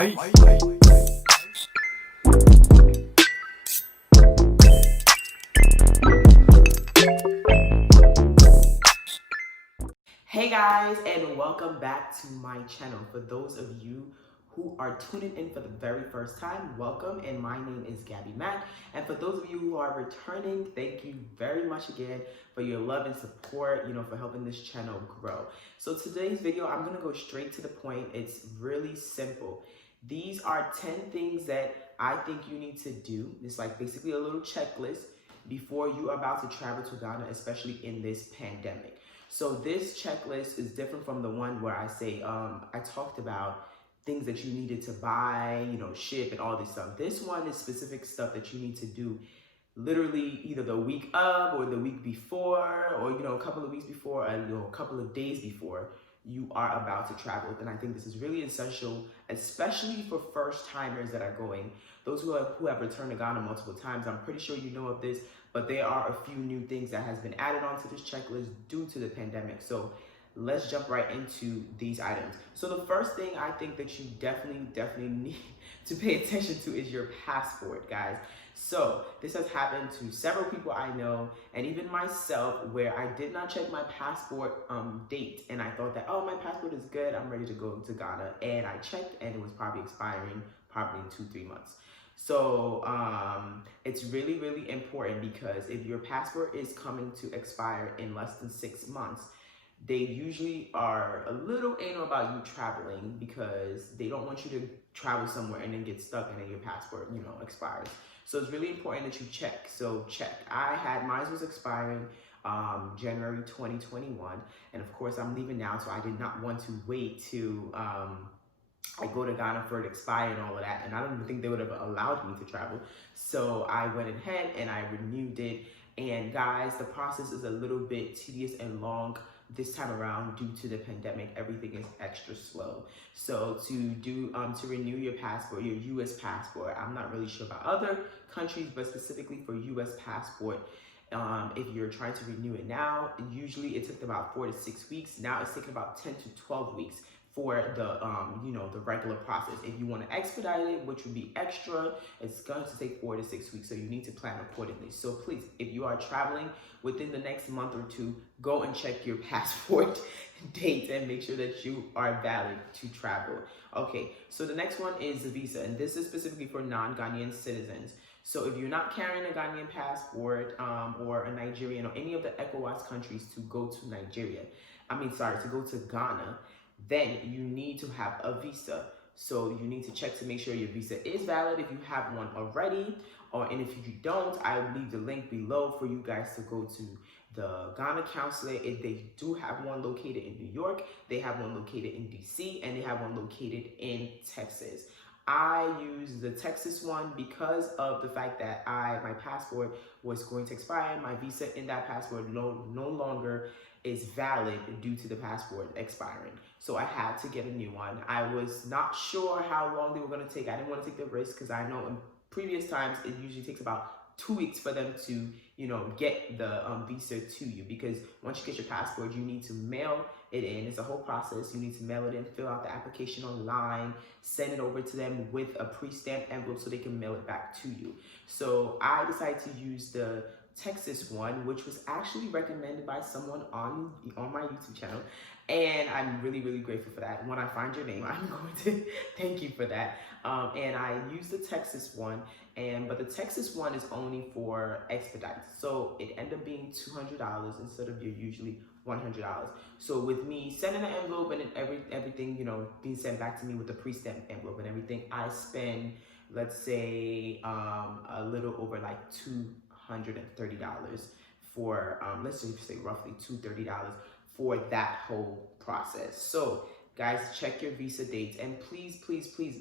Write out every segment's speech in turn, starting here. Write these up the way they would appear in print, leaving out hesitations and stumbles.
Hey guys, and welcome back to my channel. For those of you who are tuning in for the very first time, welcome, and my name is Gabby Mack. And for those of you who are returning, thank you very much again for your love and support, for helping this channel grow. So today's video, I'm gonna go straight to the point. It's really simple. These are 10 things that I think you need to do. It's like basically a little checklist before you are about to travel to Ghana, especially in this pandemic. So this checklist is different from the one where I say, I talked about things that you needed to buy, ship and all this stuff. This one is specific stuff that you need to do literally either the week of or the week before, or, a couple of weeks before, and, a couple of days before you are about to travel. And I think this is really essential, especially for first timers that are going. Those who have returned to Ghana multiple times, I'm pretty sure you know of this, but there are a few new things that has been added onto this checklist due to the pandemic. So let's jump right into these items. So the first thing I think that you definitely need to pay attention to is your passport, guys. So this has happened to several people I know, and even myself, where I did not check my passport date, and I thought that, oh, my passport is good, I'm ready to go to Ghana, and I checked and it was probably expiring probably in 2-3 months. So it's really important, because if your passport is coming to expire in less than 6 months, they usually are a little anal about you traveling, because they don't want you to travel somewhere and then get stuck and then your passport, expires. So it's really important that you check. So check. Mine was expiring January 2021, and of course I'm leaving now, so I did not want to wait to I go to Ghana for it to expire and all of that, and I don't even think they would have allowed me to travel. So I went ahead and I renewed it. And guys, the process is a little bit tedious and long this time around due to the pandemic. Everything is extra slow. So to renew your passport, your U.S. passport, I'm not really sure about other countries, but specifically for U.S. passport, if you're trying to renew it now, usually it took about 4 to 6 weeks. Now it's taking about 10 to 12 weeks for the the regular process. If you want to expedite it, which would be extra, it's going to take 4 to 6 weeks, so you need to plan accordingly. So please, if you are traveling within the next month or two, go and check your passport date and make sure that you are valid to travel. Okay, so the next one is the visa, and this is specifically for non-Ghanaian citizens. So if you're not carrying a Ghanaian passport or a Nigerian or any of the ECOWAS countries to go to to go to Ghana, then you need to have a visa. So you need to check to make sure your visa is valid if you have one already, and if you don't, I will leave the link below for you guys to go to the Ghana consulate. If they do have one located in New York, they have one located in DC, and they have one located in Texas. I use the Texas one because of the fact that my passport was going to expire. My visa in that passport no longer is valid due to the passport expiring. So I had to get a new one. I was not sure how long they were going to take. I didn't want to take the risk, because I know in previous times it usually takes about 2 weeks for them to, get the visa to you, because once you get your passport, you need to mail it in. It's a whole process. You need to mail it in, fill out the application online, send it over to them with a pre-stamped envelope so they can mail it back to you. So I decided to use the Texas one, which was actually recommended by someone on my YouTube channel, and I'm really grateful for that. When I find your name, I'm going to thank you for that. And I used the Texas one, but the Texas one is only for expedite, so it ended up being $200 instead of your usually $100. So with me sending an envelope and everything, being sent back to me with the pre-stamped envelope and everything, I spend, let's say, a little over like $230 for, let's just say roughly $230 for that whole process. So guys, check your visa dates, and please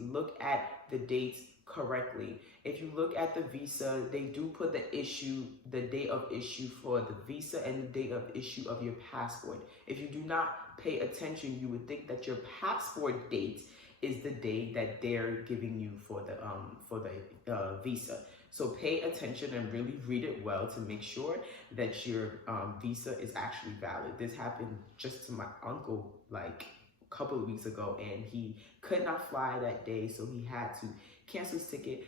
look at the dates correctly. If you look at the visa, they do put the date of issue for the visa and the date of issue of your passport. If you do not pay attention, you would think that your passport date is the day that they're giving you for the visa. So pay attention and really read it well to make sure that your visa is actually valid. This happened just to my uncle like couple of weeks ago, and he could not fly that day, so he had to cancel his ticket,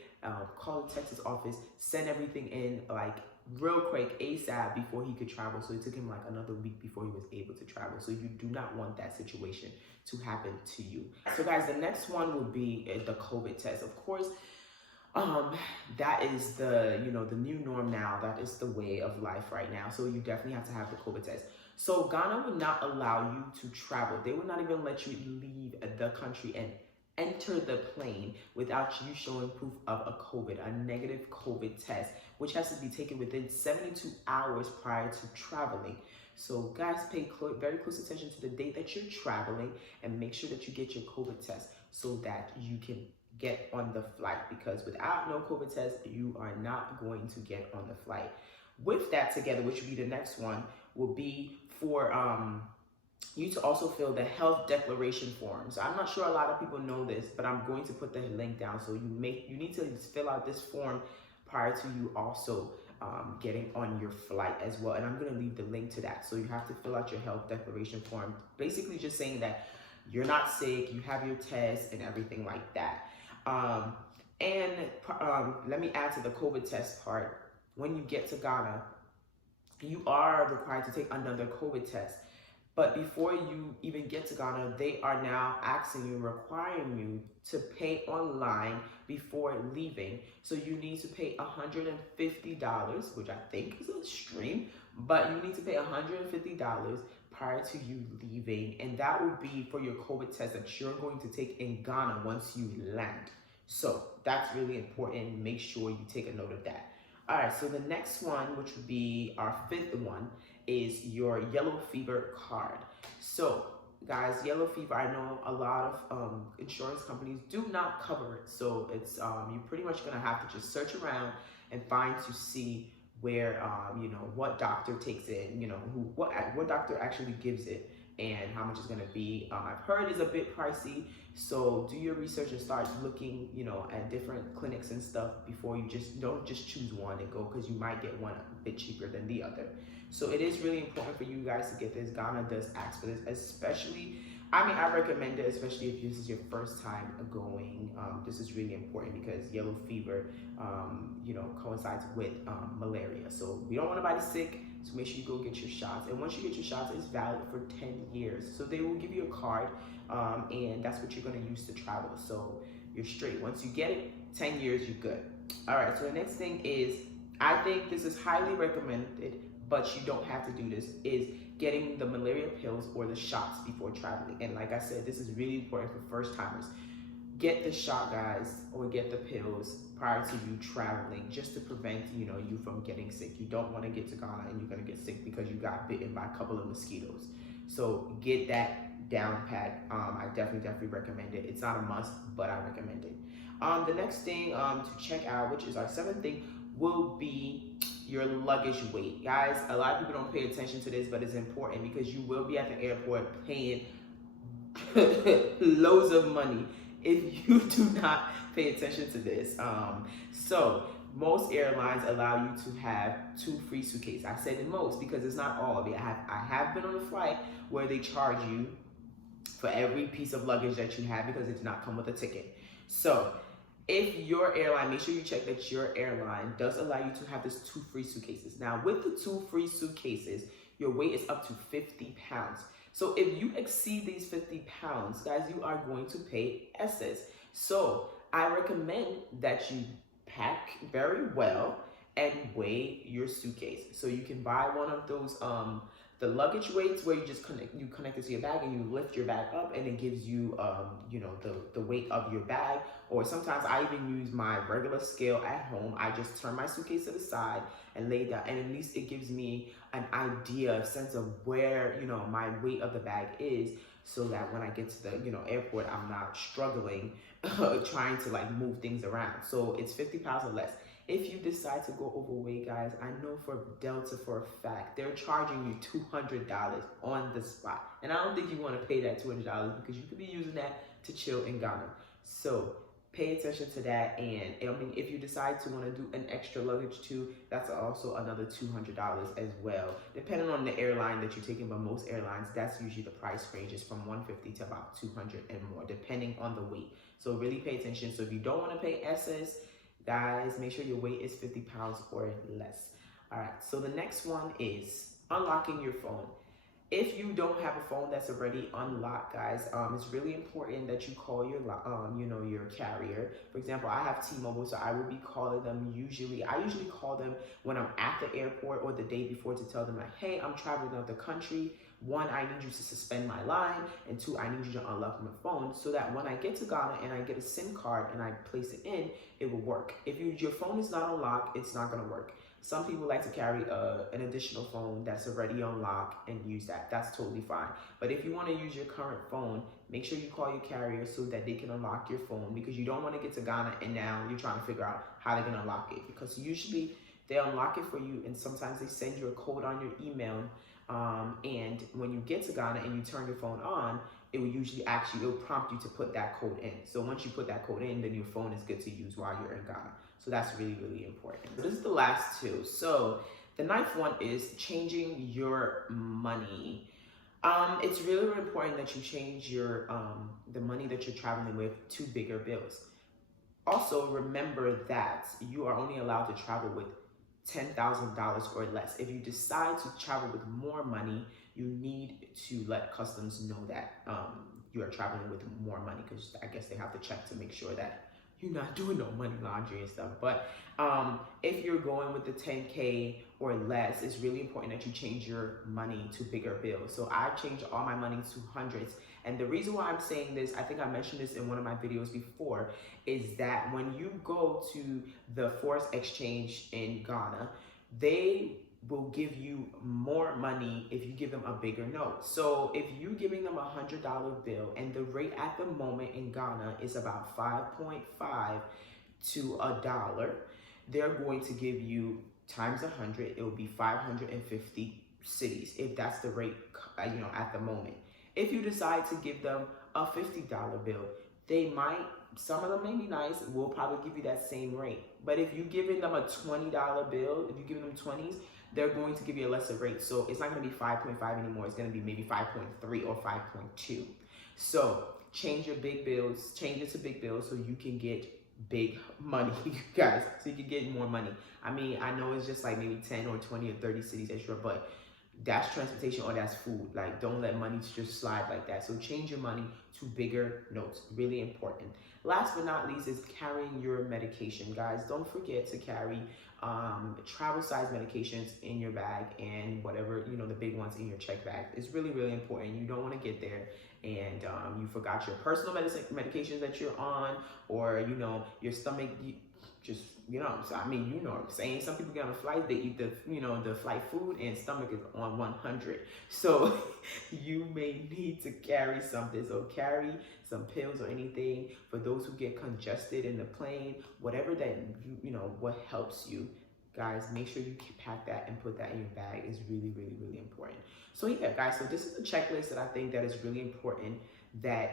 call the Texas office, send everything in like real quick ASAP before he could travel. So it took him like another week before he was able to travel. So you do not want that situation to happen to you. So guys, the next one will be the COVID test. Of course, that is the, you know, the new norm now. That is the way of life right now. So you definitely have to have the COVID test. So Ghana would not allow you to travel. They would not even let you leave the country and enter the plane without you showing proof of a negative COVID test, which has to be taken within 72 hours prior to traveling. So guys, pay very close attention to the date that you're traveling and make sure that you get your COVID test so that you can get on the flight, because without no COVID test, you are not going to get on the flight. With that together, which will be the next one, will be for you to also fill the health declaration form. So I'm not sure a lot of people know this, but I'm going to put the link down. So you need to fill out this form prior to you also getting on your flight as well. And I'm going to leave the link to that. So you have to fill out your health declaration form, basically just saying that you're not sick, you have your test and everything like that. Let me add to the COVID test part. When you get to Ghana, you are required to take another COVID test. But before you even get to Ghana, they are now asking you, requiring you to pay online before leaving. So you need to pay $150, which I think is extreme, but you need to pay $150 prior to you leaving. And that will be for your COVID test that you're going to take in Ghana once you land. So that's really important. Make sure you take a note of that. All right, so the next one, which would be our fifth one, is your yellow fever card. So guys, yellow fever, I know a lot of insurance companies do not cover it. So it's you're pretty much gonna have to just search around and find to see where you know, what doctor takes it, you know, what doctor actually gives it, and how much it's gonna be. I've heard it's a bit pricey, so do your research and start looking, you know, at different clinics and stuff before you don't just choose one and go, because you might get one a bit cheaper than the other. So it is really important for you guys to get this. Ghana does ask for this, especially, I mean, I recommend it, especially if this is your first time going. This is really important because yellow fever, you know, coincides with malaria. So we don't want anybody sick, so make sure you go get your shots. And once you get your shots, it's valid for 10 years. So they will give you a card, and that's what you're gonna use to travel. So you're straight. Once you get it, 10 years, you're good. All right, so the next thing is, I think this is highly recommended, but you don't have to do this, is getting the malaria pills or the shots before traveling. And like I said, this is really important for first timers. Get the shot, guys, or get the pills prior to you traveling, just to prevent, you know, you from getting sick. You don't want to get to Ghana and you're gonna get sick because you got bitten by a couple of mosquitoes. So get that down pat. I definitely recommend it. It's not a must, but I recommend it. The next thing to check out, which is our seventh thing, will be your luggage weight. Guys, a lot of people don't pay attention to this, but it's important because you will be at the airport paying loads of money if you do not pay attention to this. So most airlines allow you to have 2 free suitcases. I said in most because it's not all. I have been on a flight where they charge you for every piece of luggage that you have because it did not come with a ticket. So if your airline, make sure you check that your airline does allow you to have this 2 free suitcases. Now with the 2 free suitcases, your weight is up to 50 pounds. So if you exceed these 50 pounds, guys, you are going to pay excess. So I recommend that you pack very well and weigh your suitcase. So you can buy one of those the luggage weights where you just connect it to your bag and you lift your bag up and it gives you you know, the weight of your bag. Or sometimes I even use my regular scale at home. I just turn my suitcase to the side and lay down, and at least it gives me an idea, a sense of where, you know, my weight of the bag is, so that when I get to the, you know, airport, I'm not struggling trying to like move things around. So it's 50 pounds or less. If you decide to go overweight, guys, I know for Delta for a fact, they're charging you $200 on the spot. And I don't think you want to pay that $200 because you could be using that to chill in Ghana. So pay attention to that. And I mean, if you decide to want to do an extra luggage too, that's also another $200 as well, depending on the airline that you're taking. But most airlines, that's usually the price ranges from 150 to about 200 and more, depending on the weight. So really pay attention. So if you don't want to pay excess, guys, make sure your weight is 50 pounds or less. All right, so the next one is unlocking your phone. If you don't have a phone that's already unlocked, guys, it's really important that you call your, your carrier. For example, I have T-Mobile, so I will be calling them I usually call them when I'm at the airport or the day before to tell them like, hey, I'm traveling out the country. One, I need you to suspend my line, and two, I need you to unlock my phone so that when I get to Ghana and I get a SIM card and I place it in, it will work. If your phone is not unlocked, it's not gonna work. Some people like to carry an additional phone that's already unlocked and use that. That's totally fine. But if you want to use your current phone, make sure you call your carrier so that they can unlock your phone, because you don't want to get to Ghana and now you're trying to figure out how they're going to unlock it, because usually they unlock it for you and sometimes they send you a code on your email. And when you get to Ghana and you turn your phone on, it will usually it'll prompt you to put that code in. So once you put that code in, then your phone is good to use while you're in Ghana. So that's really, really important. So this is the last two. So the ninth one is changing your money. It's really, really important that you change your the money that you're traveling with to bigger bills. Also, remember that you are only allowed to travel with $10,000 or less. If you decide to travel with more money, you need to let customs know that you are traveling with more money, because I guess they have to check to make sure that you're not doing no money laundering and stuff. But if you're going with the 10K or less, it's really important that you change your money to bigger bills. So I changed all my money to hundreds. And the reason why I'm saying this, I think I mentioned this in one of my videos before, is that when you go to the Forex exchange in Ghana, they will give you more money if you give them a bigger note. So if you're giving them $100 bill and the rate at the moment in Ghana is about 5.5 to $1, they're going to give you times 100, it will be 550 cities if that's the rate, at the moment. If you decide to give them a $50 bill, some of them may be nice, will probably give you that same rate. But if you're giving them a $20 bill, if you're giving them 20s, they're going to give you a lesser rate. So it's not going to be 5.5 anymore. It's going to be maybe 5.3 or 5.2. So change your big bills, change it to big bills so you can get big money, guys, so you can get more money. I mean, I know it's just like maybe 10 or 20 or 30 cities extra, but that's transportation or that's food. Like, don't let money just slide like that. So change your money to bigger notes. Really important. Last but not least is carrying your medication, guys. Don't forget to carry travel size medications in your bag, and whatever, the big ones in your check bag. It's really, really important. You don't want to get there and you forgot your personal medications that you're on, or your stomach just, so I mean, what I'm saying. Some people get on a flight, they eat the flight food and stomach is on 100. So you may need to carry something. So carry some pills or anything for those who get congested in the plane, whatever that, what helps you. Guys, make sure you pack that and put that in your bag. Is really, really, really important. So yeah, guys, so this is a checklist that I think that is really important that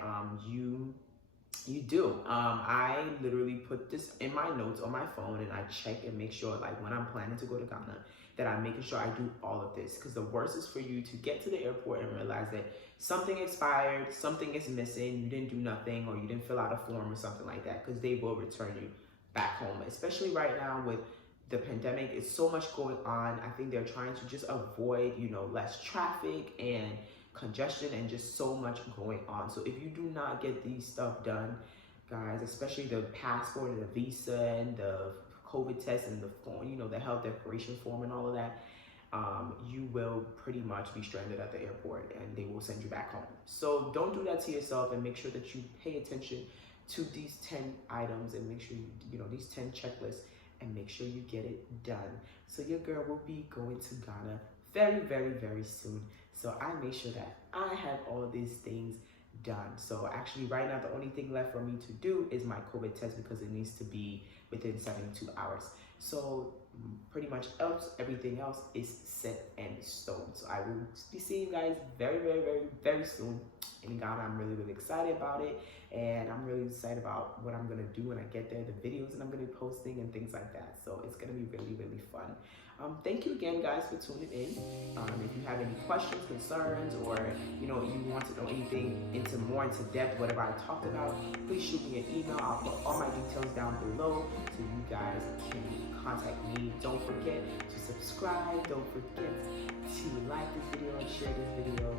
you do. I literally put this in my notes on my phone, and I check and make sure, like, when I'm planning to go to Ghana, that I'm making sure I do all of this. Because the worst is for you to get to the airport and realize that something expired, something is missing, you didn't do nothing, or you didn't fill out a form or something like that, because they will return you back home. Especially right now with the pandemic, it's so much going on. I think they're trying to just avoid, less traffic and congestion and just so much going on. So if you do not get these stuff done, guys, especially the passport and the visa and the COVID test and the form, the health declaration form and all of that, you will pretty much be stranded at the airport and they will send you back home. So don't do that to yourself, and make sure that you pay attention to these 10 items and make sure these 10 checklists, and make sure you get it done. So your girl will be going to Ghana very, very, very soon. So I make sure that I have all these things done. So actually right now, the only thing left for me to do is my COVID test, because it needs to be within 72 hours. So pretty much else, everything else is set in stone. So I will be seeing you guys very, very, very, very soon in Ghana. I'm really, really excited about it, and I'm really excited about what I'm gonna do when I get there, the videos that I'm gonna be posting and things like that. So it's gonna be really, really fun. Thank you again, guys, for tuning in. If you have any questions, concerns, or you want to know anything more into depth, whatever I talked about, please shoot me an email. I'll put all my details down below so you guys can contact me. Don't forget to subscribe. Don't forget to like this video and share this video.